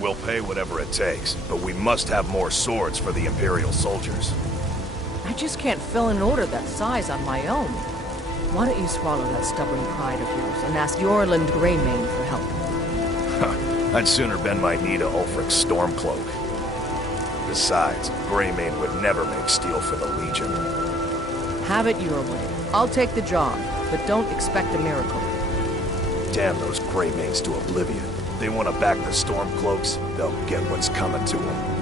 We'll pay whatever it takes, but we must have more swords for the Imperial soldiers. I just can't fill an order that size on my own. Why don't you swallow that stubborn pride of yours and ask Yorland Greymane for help? I'd sooner bend my knee to Ulfric's Stormcloak. Besides, Greymane would never make steel for the Legion. Have it your way. I'll take the job, but don't expect a miracle. Damn those Greymanes to oblivion. They want to back the Stormcloaks, they'll get what's coming to them.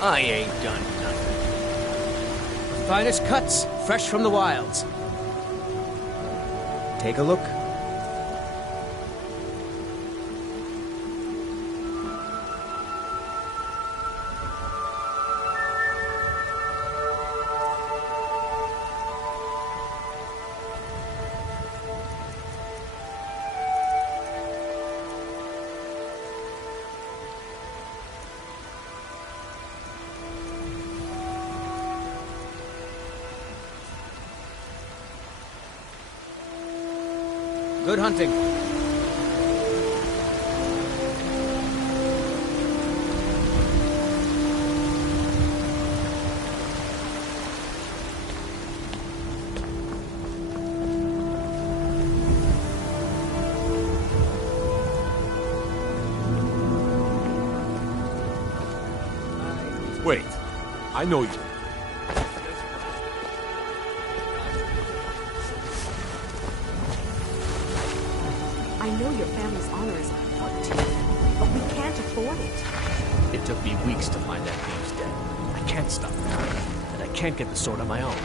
I ain't done nothing. Finest cuts, fresh from the wilds. Take a look. Good hunting. Wait, I know you. I know your family's honor is important to you, but we can't afford it. It took me weeks to find that thieves den. I can't stop now, and I can't get the sword on my own.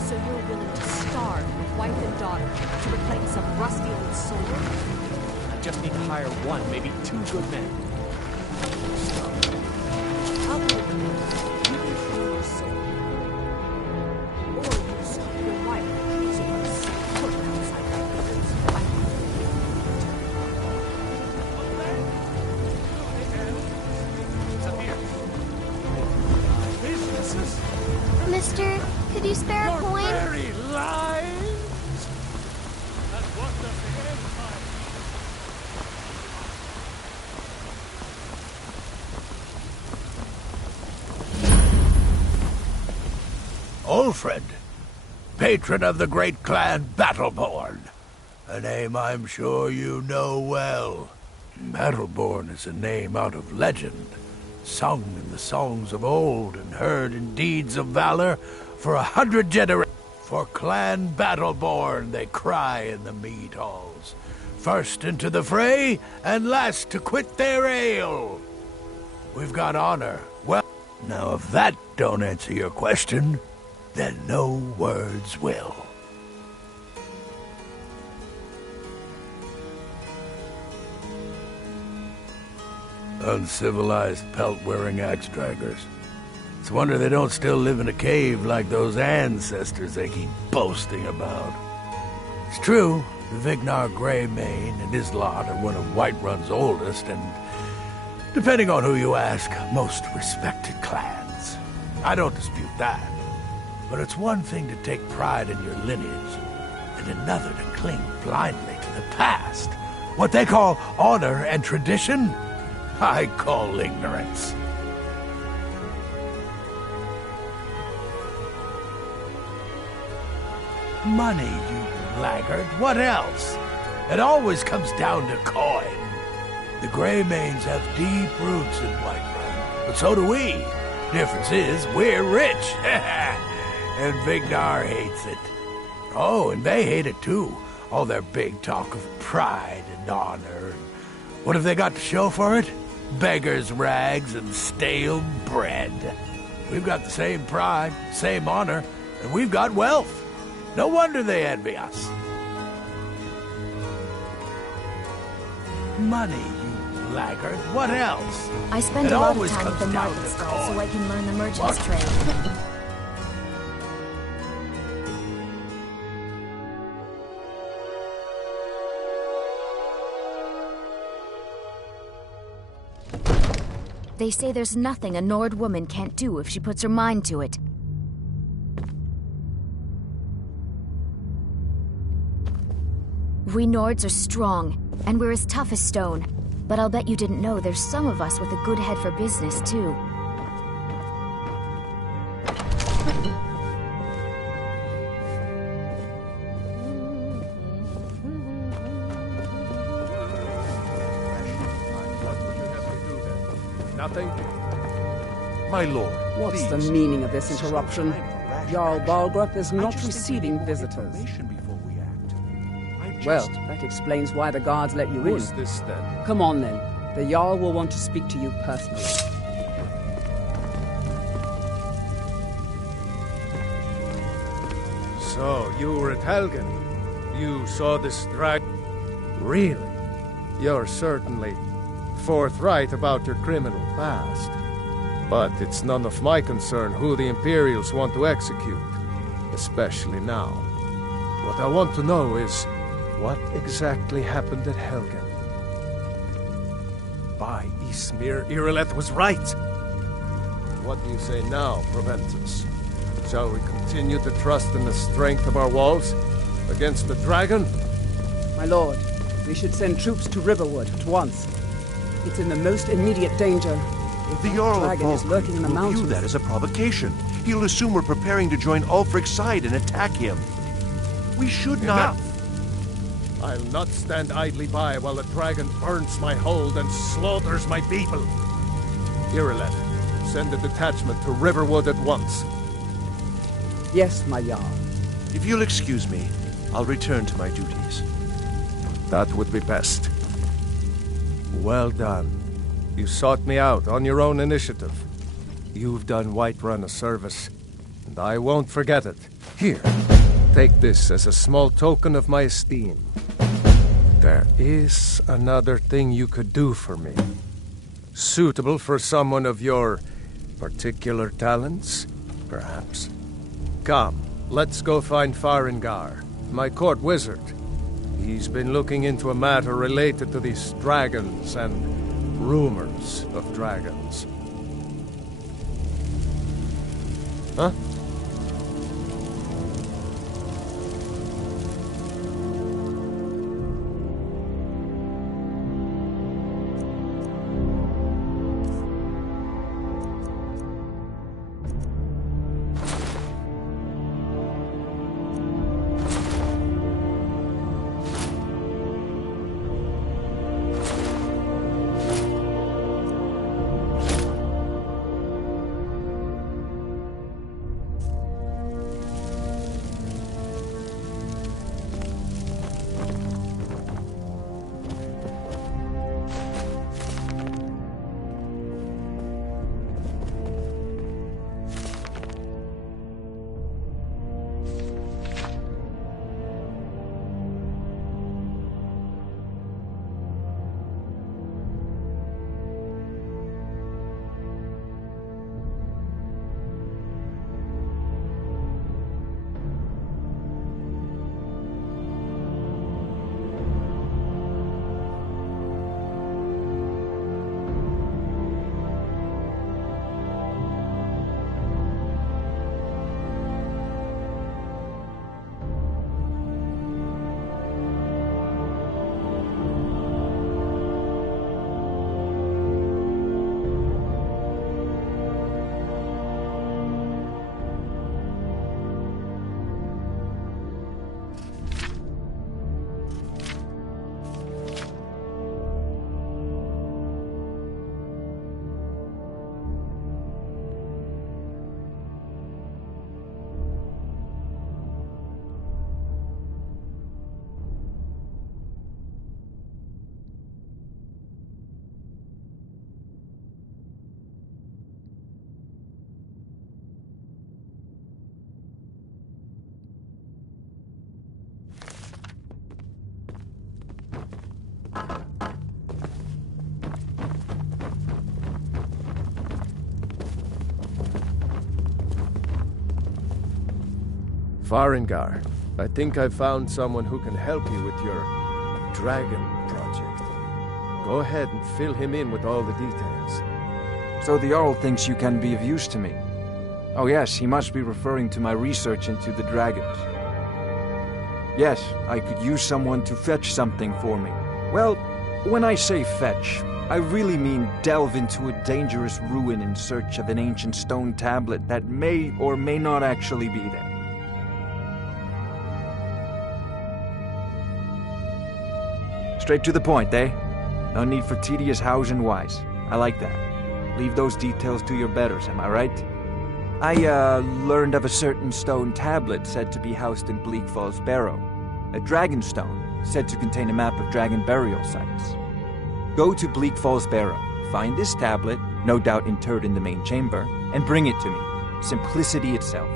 So you're willing to starve your wife and daughter to reclaim some rusty old sword? I just need to hire one, maybe two good men. I'll do it. You can claim your sword. Or you stop your wife accusing her of setting foot outside my doors. Mister, could you spare a coin? Very lies. That's what the Ulfred, patron of the great clan Battleborn. A name I'm sure you know well. Battleborn is a name out of legend, sung in the songs of old and heard in deeds of valor for 100 generations. For Clan Battleborn they cry in the mead halls, first into the fray and last to quit their ale. We've got honor. Well, now if that don't answer your question, then no words will. Uncivilized pelt-wearing axe-draggers. It's a wonder they don't still live in a cave like those ancestors they keep boasting about. It's true, the Vignar Greymane and his lot are one of Whiterun's oldest and, depending on who you ask, most respected clans. I don't dispute that. But it's one thing to take pride in your lineage, and another to cling blindly to the past. What they call honor and tradition, I call ignorance. Money, you laggard. What else? It always comes down to coin. The Greymanes have deep roots in Whiterun, but so do we. Difference is, we're rich. And Vignar hates it. Oh, and they hate it too. All their big talk of pride and honor. And what have they got to show for it? Beggars' rags and stale bread. We've got the same pride, same honor, and we've got wealth. No wonder they envy us. Money, you laggard. What else? I spend It a lot of always time at comes the down market to stall so coin. I can learn the merchant's What? trade. They say there's nothing a Nord woman can't do if she puts her mind to it. We Nords are strong, and we're as tough as stone. But I'll bet you didn't know there's some of us with a good head for business, too. Nothing? My lord, What's the please. meaning of this interruption? Jarl Balgrup is not receiving visitors. Well, that explains why the guards let you in. Who's this then? Come on then. The Jarl will want to speak to you personally. So, you were at Helgen. You saw this drag... Really? You're certainly forthright about your criminal past. But it's none of my concern who the Imperials want to execute. Especially now. What I want to know is, what exactly happened at Helgen? By Ysmir, Irileth was right! What do you say now, Proventus? Shall we continue to trust in the strength of our walls? Against the dragon? My lord, we should send troops to Riverwood at once. It's in the most immediate danger. If The Jarl of dragon is lurking in the will view mountains. that as a provocation. He'll assume we're preparing to join Ulfric's side and attack him. We should not... I'll not stand idly by while the dragon burns my hold and slaughters my people. Irileth, send a detachment to Riverwood at once. Yes, my Jarl. If you'll excuse me, I'll return to my duties. That would be best. Well done. You sought me out on your own initiative. You've done Whiterun a service, and I won't forget it. Here, take this as a small token of my esteem. There is another thing you could do for me. Suitable for someone of your particular talents, perhaps. Come, let's go find Farengar, my court wizard. He's been looking into a matter related to these dragons and rumors of dragons. Huh? Farengar, I think I've found someone who can help you with your dragon project. Go ahead and fill him in with all the details. So the Jarl thinks you can be of use to me. Oh yes, he must be referring to my research into the dragons. Yes, I could use someone to fetch something for me. Well, when I say fetch, I really mean delve into a dangerous ruin in search of an ancient stone tablet that may or may not actually be there. Straight to the point, eh? No need for tedious hows and whys. I like that. Leave those details to your betters, am I right? I, learned of a certain stone tablet said to be housed in Bleak Falls Barrow. A dragon stone, said to contain a map of dragon burial sites. Go to Bleak Falls Barrow, find this tablet, no doubt interred in the main chamber, and bring it to me. Simplicity itself.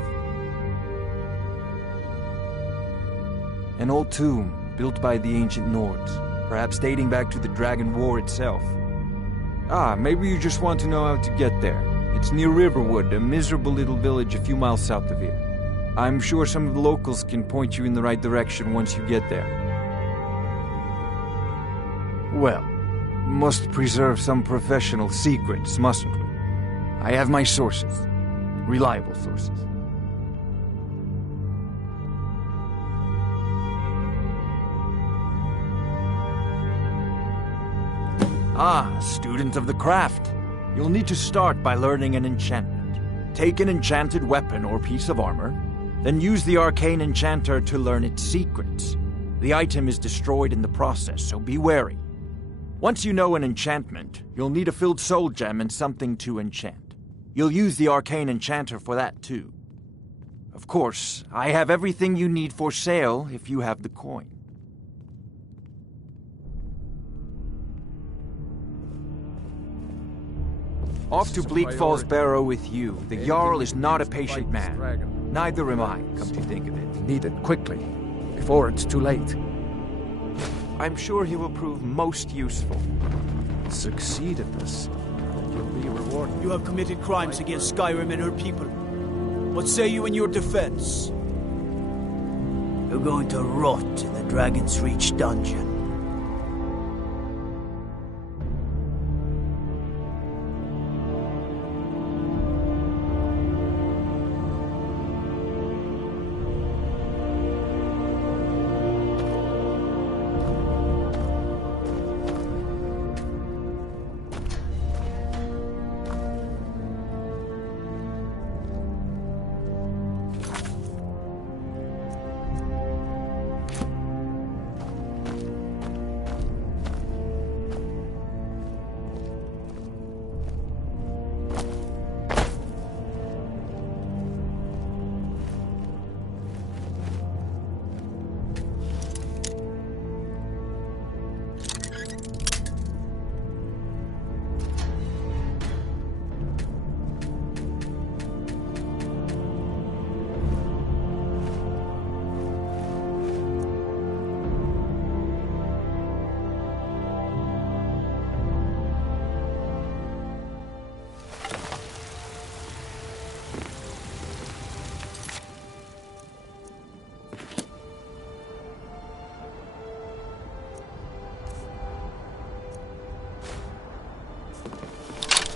An old tomb, built by the ancient Nords, perhaps dating back to the Dragon War itself. Ah, maybe you just want to know how to get there. It's near Riverwood, a miserable little village a few miles south of here. I'm sure some of the locals can point you in the right direction once you get there. Well, must preserve some professional secrets, mustn't we? I have my sources. Reliable sources. Ah, student of the craft. You'll need to start by learning an enchantment. Take an enchanted weapon or piece of armor, then use the arcane enchanter to learn its secrets. The item is destroyed in the process, so be wary. Once you know an enchantment, you'll need a filled soul gem and something to enchant. You'll use the arcane enchanter for that too. Of course, I have everything you need for sale if you have the coin. Off to Bleak Falls Barrow with you. The Jarl is not a patient man. Neither am I, come to think of it. Need it quickly, before it's too late. I'm sure he will prove most useful. Succeed at this, and you'll be rewarded. You have committed crimes against Skyrim and her people. What say you in your defense? You're going to rot in the Dragon's Reach dungeon.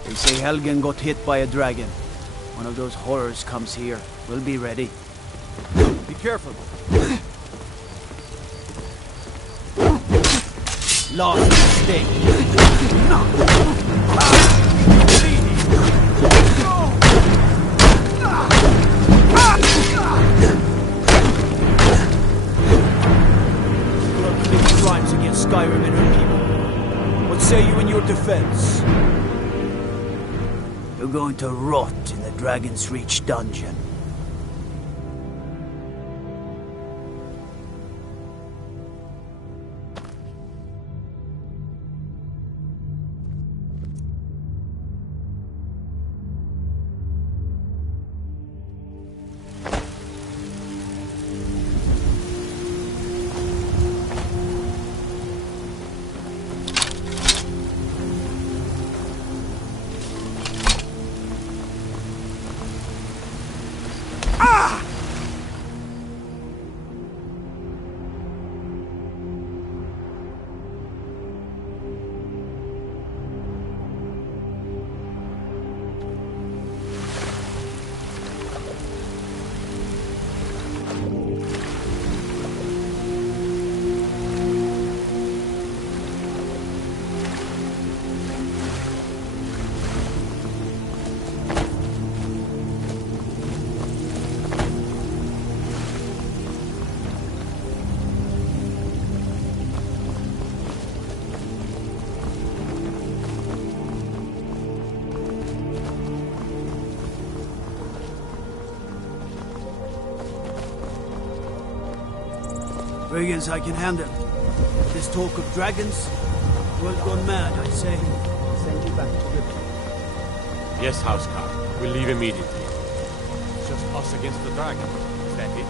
They say Helgen got hit by a dragon. One of those horrors comes here. We'll be ready. Be careful. Lost mistake. You have committed crimes against Skyrim and her people. What say you in your defense? You're going to rot in the Dragon's Reach dungeon. Brigands I can handle. This talk of dragons? World gone mad, I say. Send you back to River. Yes, Housecarl. We'll leave immediately. It's just us against the dragon. Is that it?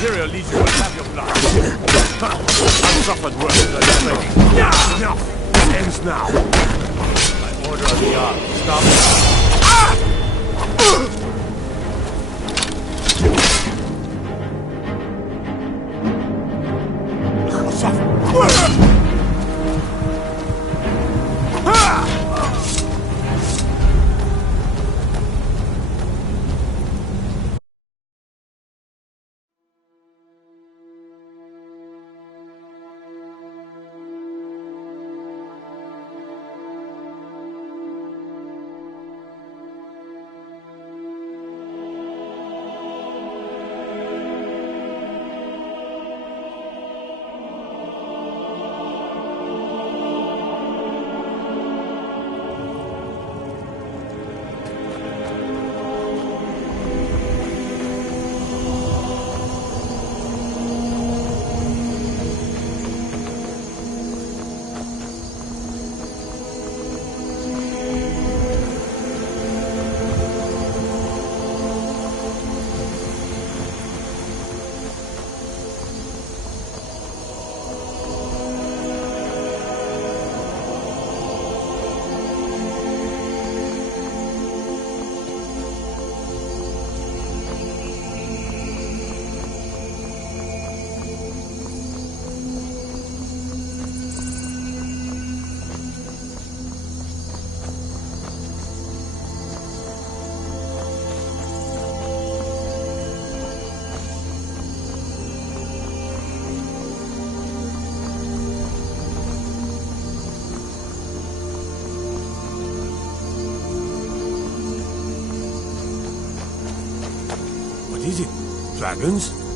Imperial Legion will have your blood. I've suffered worse than expected. Enough! It ends now. By order of the Ark, stop now. What is it? Dragons?